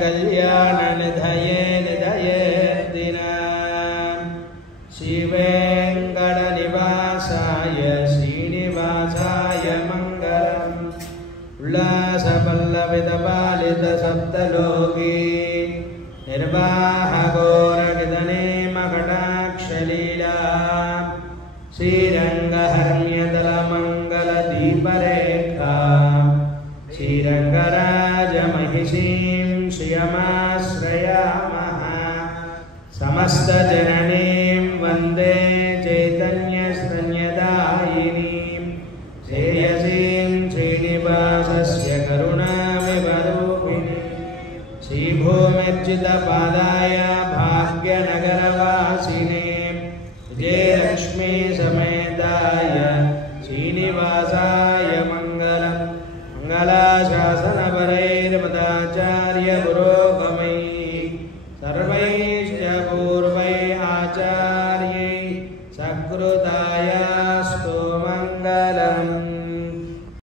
कल्याणनिधये निधयेर्दिना श्रीवेङ्कटनिवासाय श्रीनिवासाय मङ्गलम् उल्लासपल्लवितपालितसप्तलोकी निर्वाहघोरनिधने मकटाक्षलीला श्रीरङ्गहर्म्यतलमङ्गलदीपरेखा श्रीरङ्गराजमहिषीं श्रियमाश्रयामः समस्तजननीं वन्दे चैतन्यस्तन्यदायिनीं श्रेयसीं श्रीनिवासस्य करुणाविवरूपिणीं श्रीभूमिर्जितपादाय भाग्यनगरवासिने विजयलक्ष्मी समेताय श्रीनिवासाय मङ्गलम् मंगलाशासनपरैर्पदाचार्य पुरोगमैः सर्वैश्च पूर्वैः आचार्यैः सकृताय